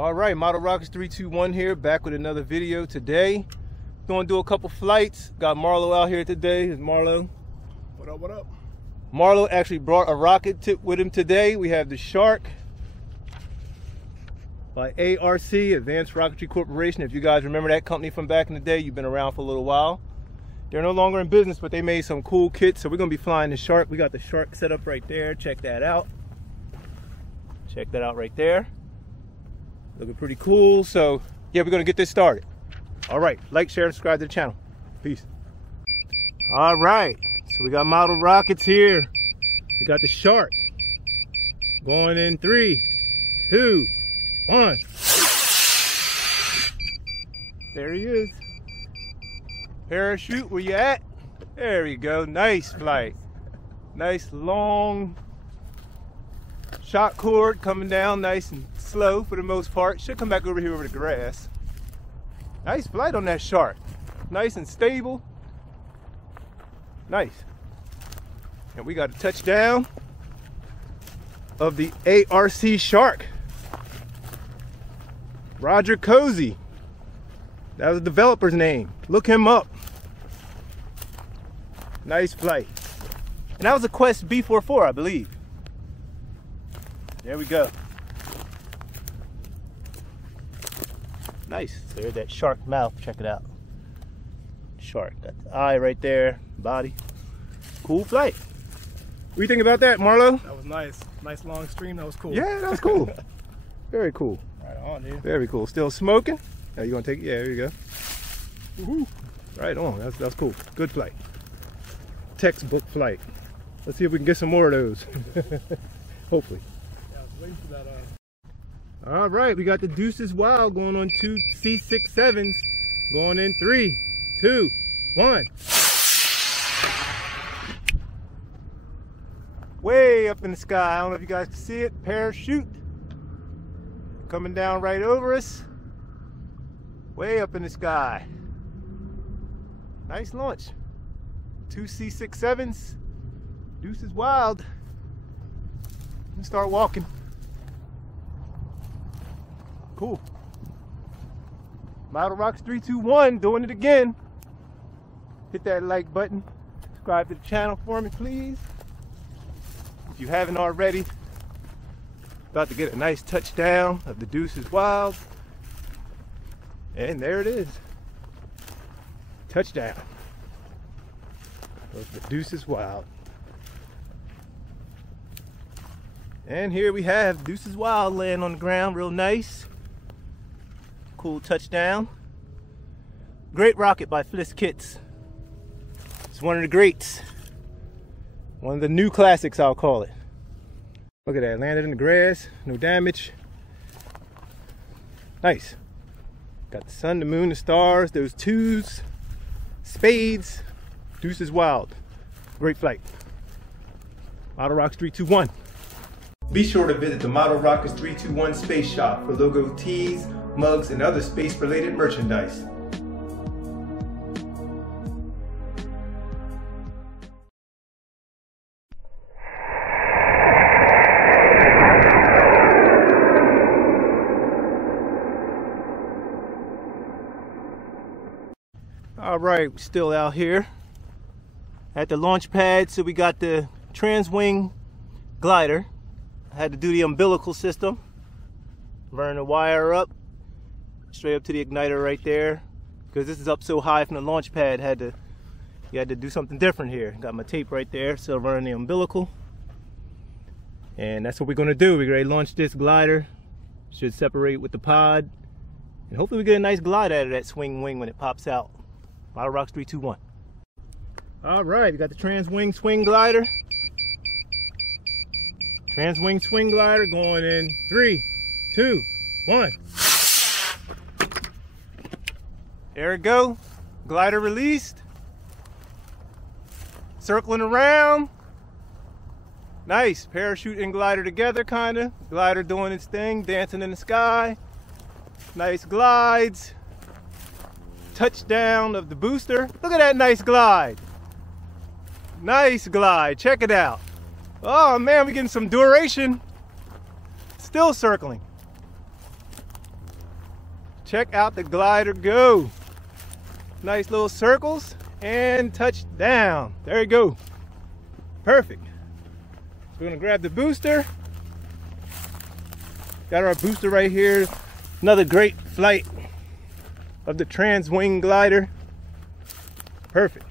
All right, Model Rockets 321 here, back with another video today. Going to do a couple flights. Got Marlo out here today. It's Marlo. What up, what up? Marlo actually brought a rocket tip with him today. We have the Shark by ARC, Advanced Rocketry Corporation. If you guys remember that company from back in the day, you've been around for a little while. They're no longer in business, but they made some cool kits. So we're going to be flying the Shark. We got the Shark set up right there. Check that out. Check that out right there. Looking pretty cool. So yeah, we're going to get this started. All right, like, share, and subscribe to the channel. Peace. All right, so we got model rockets here. We got the Shark going in 3, 2, 1. There he is. Parachute, where you at? There you go. Nice flight. Nice long shot cord coming down nice and slow for the most part. Should come back over here over the grass. Nice flight on that Shark. Nice and stable. Nice. And we got a touchdown of the ARC Shark. Roger Cozy. That was the developer's name. Look him up. Nice flight. And that was a Quest B44, I believe. There we go. Nice. There's that shark mouth. Check it out. Shark. Got the eye right there. Body. Cool flight. What do you think about that, Marlo? That was nice. Nice long stream. That was cool. Yeah, that was cool. Very cool. Right on, dude. Very cool. Still smoking? Oh, you gonna take it? Yeah, there you go. Woohoo. Right on. That's cool. Good flight. Textbook flight. Let's see if we can get some more of those. Hopefully. Yeah, I was waiting for that. All right, we got the Deuces Wild going on 2 C67s. Going in 3, 2, 1. Way up in the sky. I don't know if you guys can see it. Parachute. Coming down right over us. Way up in the sky. Nice launch. 2 C67s. Deuces Wild. Let's start walking. Cool. Model Rockets 321 doing it again. Hit that like button. Subscribe to the channel for me, please. If you haven't already. About to get a nice touchdown of the Deuces Wild. And there it is. Touchdown of the Deuces Wild. And here we have Deuces Wild laying on the ground real nice. Cool touchdown. Great rocket by Fliss Kits. It's one of the greats. One of the new classics, I'll call it. Look at that, landed in the grass, no damage. Nice. Got the sun, the moon, the stars, those twos, spades. Deuces Wild. Great flight. Model Rockets 321. Be sure to visit the Model Rockets 321 Space Shop for logo tees, mugs, and other space-related merchandise. All right, we're still out here at the launch pad. So we got the Transwing Glider. I had to do the umbilical system. Burn the wire up straight up to the igniter right there, because this is up so high from the launch pad. You had to do something different here. Got my tape right there, so running the umbilical, and that's what we're going to do. We're going to launch this glider. Should separate with the pod, and hopefully we get a nice glide out of that swing wing when it pops out. Model Rockets 321. All right, we got the Transwing Swing Glider. Transwing Swing Glider going in 3, 2, 1. There we go. Glider released. Circling around. Nice. Parachute and glider together, kind of. Glider doing its thing, dancing in the sky. Nice glides. Touchdown of the booster. Look at that nice glide. Nice glide. Check it out. Oh man, we're getting some duration. Still circling. Check out the glider go. Nice little circles and touchdown. There you go. Perfect. We're gonna grab the booster. Got our booster right here. Another great flight of the Transwing Glider. Perfect.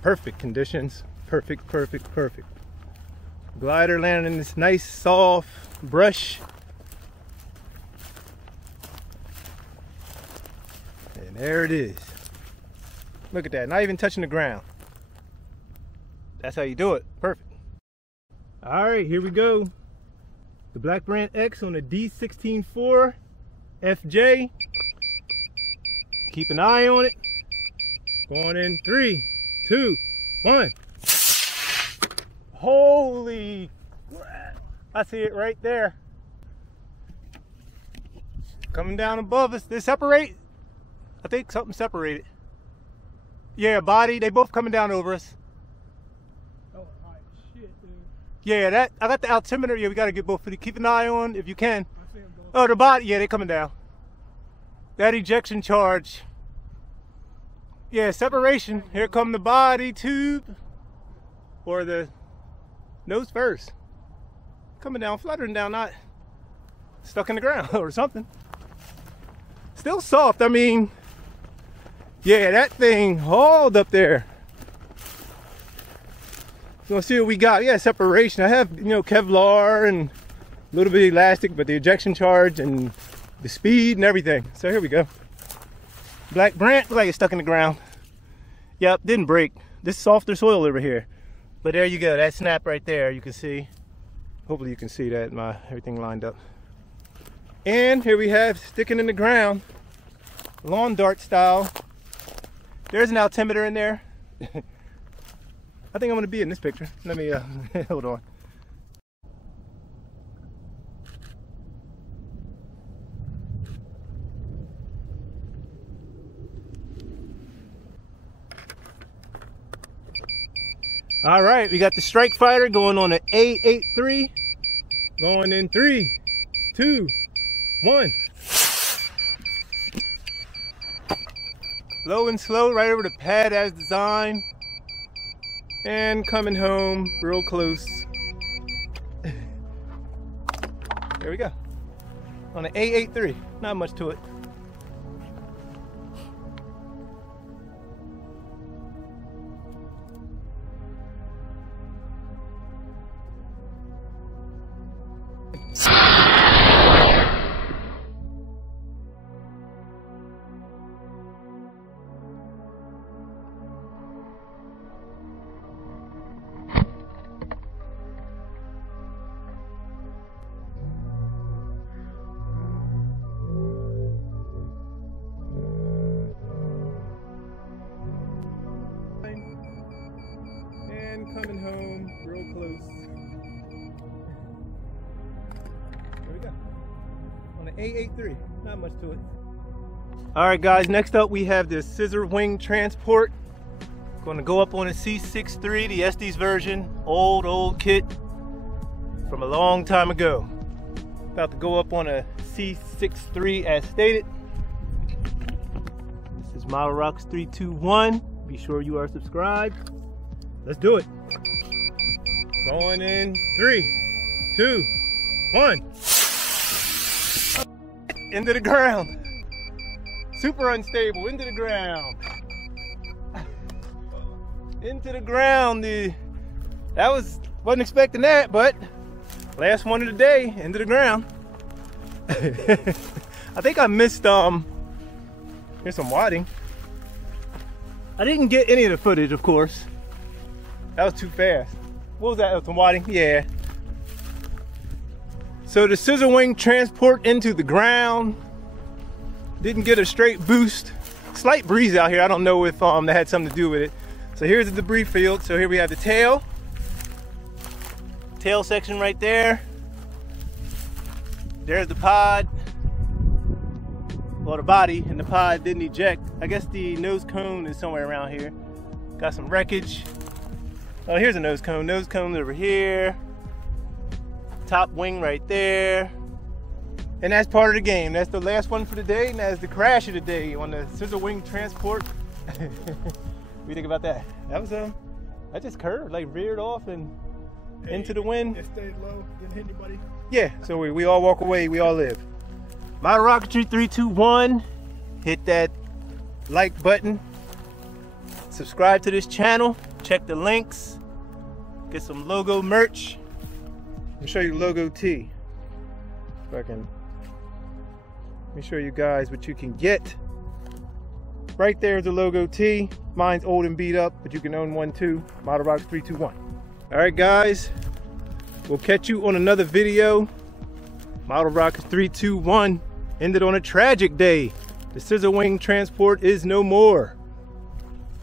Perfect conditions. Perfect, perfect, perfect. Glider landing in this nice soft brush. And there it is. Look at that, not even touching the ground. That's how you do it. Perfect. All right, here we go. The Black Brand X on the D16-4 FJ. Keep an eye on it. Going in 3, 2, 1. Holy crap. I see it right there. Coming down above us. They separate? I think something separated. Yeah, body. They both coming down over us. Oh, hot shit, dude. Yeah, that I got the altimeter. Yeah, we gotta get both of you. Keep an eye on if you can. I see them both. Oh, the body. Yeah, they coming down. That ejection charge. Yeah, separation. Here come the body tube. Or the nose first. Coming down, fluttering down, not stuck in the ground or something. Still soft. I mean, yeah, that thing hauled up there. We're gonna see what we got. Yeah, separation. I have, Kevlar and a little bit of elastic, but the ejection charge and the speed and everything. So here we go. Black Brant, look like it's stuck in the ground. Yep, didn't break. This is softer soil over here. But there you go, that snap right there, you can see. Hopefully you can see that, everything lined up. And here we have, sticking in the ground, lawn dart style. There's an altimeter in there. I think I'm gonna be in this picture. Let me, hold on. All right, we got the Strike Fighter going on an A83. Going in 3, 2, 1. Low and slow, right over the pad as designed. And coming home real close. There we go. On an A83, not much to it. Coming home real close. There we go. On an A83, not much to it. All right, guys, next up we have the Scissor wing transport. Going to go up on a C63, the Estes version. Old kit from a long time ago. About to go up on a C63 as stated. This is Model Rocks 321. Be sure you are subscribed. Let's do it. Going in 3, 2, 1. Into the ground. Super unstable. Into the ground. Into the ground. Wasn't expecting that, but last one of the day. Into the ground. I think I missed here's some wadding. I didn't get any of the footage, of course. That was too fast. What was that? Some wadding? Yeah. So the Scissor wing transport into the ground. Didn't get a straight boost. Slight breeze out here. I don't know if that had something to do with it. So here's the debris field. So here we have the tail. Tail section right there. There's the pod. Well, the body and the pod didn't eject. I guess the nose cone is somewhere around here. Got some wreckage. Oh, here's a nose cone. Nose cone over here. Top wing right there. And that's part of the game. That's the last one for the day, and that's the crash of the day on the Scissor wing transport. What do you think about that? That was I just curved, like veered off and into the wind. It stayed low, didn't hit anybody. Yeah, so we all walk away, we all live. Model Rocketry 321, hit that like button, subscribe to this channel, check the links, get some logo merch. I'll show you the logo tee. If I can, let me show you guys what you can get. Right there is the logo tee. Mine's old and beat up, but you can own one too. Model Rocketry 321. All right, guys, we'll catch you on another video. Model Rocketry 321 ended on a tragic day. The Scissor wing transport is no more.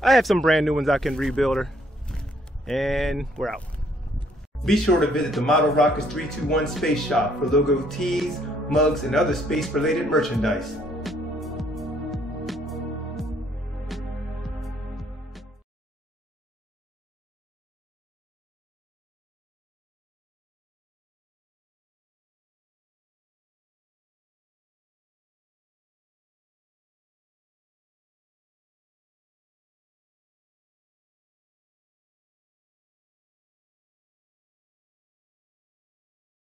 I have some brand new ones I can rebuild her. And we're out. Be sure to visit the Model Rocketry 321 Space Shop for logo tees, mugs, and other space-related merchandise.